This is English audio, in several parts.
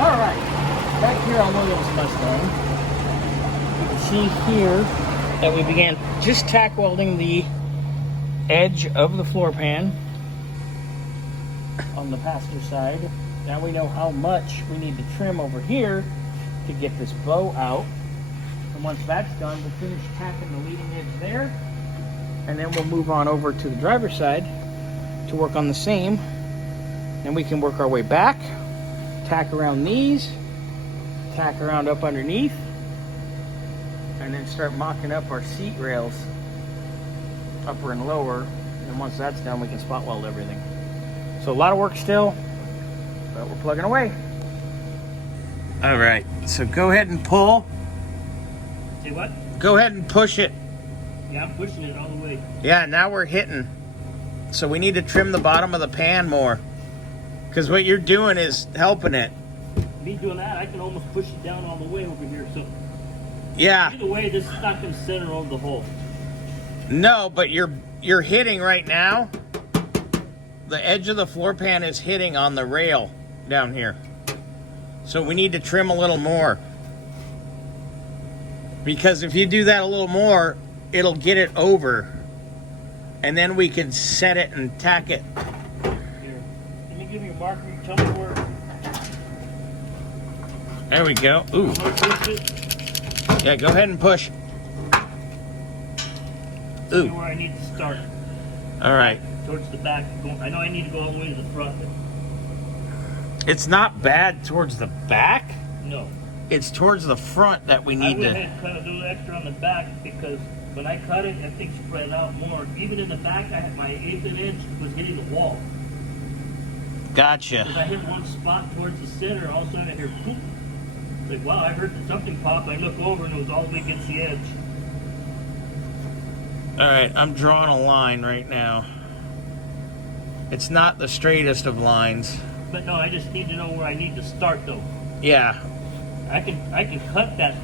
Alright, back here on Williams Mustang, you can see here that we began just tack welding the edge of the floor pan on the passenger side. Now we know how much we need to trim over here to get this bow out. And once that's done, we'll finish tacking the leading edge there, and then we'll move on over to the driver's side to work on the same. Then we can work our way back, tack around these, tack around up underneath, and then start mocking up our seat rails, upper and lower. And once that's done, we can spot weld everything. So a lot of work still, but we're plugging away. All right, so go ahead and pull. Say what? Go ahead and push it. Yeah, I'm pushing it all the way. Yeah, now we're hitting. So we need to trim the bottom of the pan more, because what you're doing is helping it. Me doing that, I can almost push it down all the way over here. So Yeah. either way, this is not going to center over the hole. No, but you're hitting right now. The edge of the floor pan is hitting on the rail down here. So we need to trim a little more. Because if you do that a little more, it'll get it over. And then we can set it and tack it. Here, let me give you a marker. You tell me where. There we go. Ooh. I'm going to push it. Yeah, go ahead and push. Tell me Ooh. where I need to start. All right. Towards the back. I know I need to go all the way to the front. It's not bad towards the back. No. It's towards the front that we I need went to. ahead and cut a little extra on the back because when I cut it, I think spread out more. Even in the back, I had my 1/8 inch was hitting the wall. Gotcha. Because I hit one spot towards the center, all of a sudden I hear poop. It's like, wow, I heard something pop. I look over and it was all the way against the edge. All right, I'm drawing a line right now. It's not the straightest of lines. But no, I just need to know where I need to start though. Yeah. I can cut that.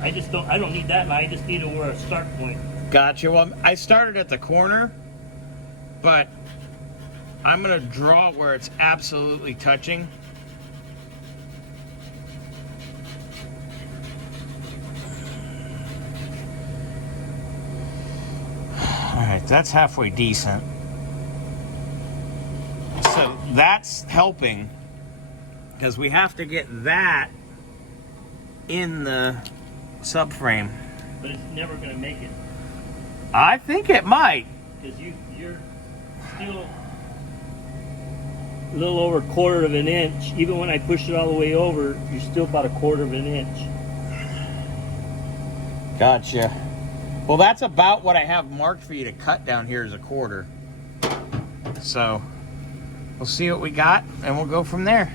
I don't need that line. I just need to where a start point. Gotcha. Well, I started at the corner, but I'm gonna draw where it's absolutely touching. All right, that's halfway decent. So that's helping, because we have to get that in the subframe. But it's never going to make it. I think it might. Because you're still a little over 1/4 of an inch. Even when I push it all the way over, you're still about 1/4 of an inch. Gotcha. Well, that's about what I have marked for you to cut down here is 1/4. So we'll see what we got, and we'll go from there.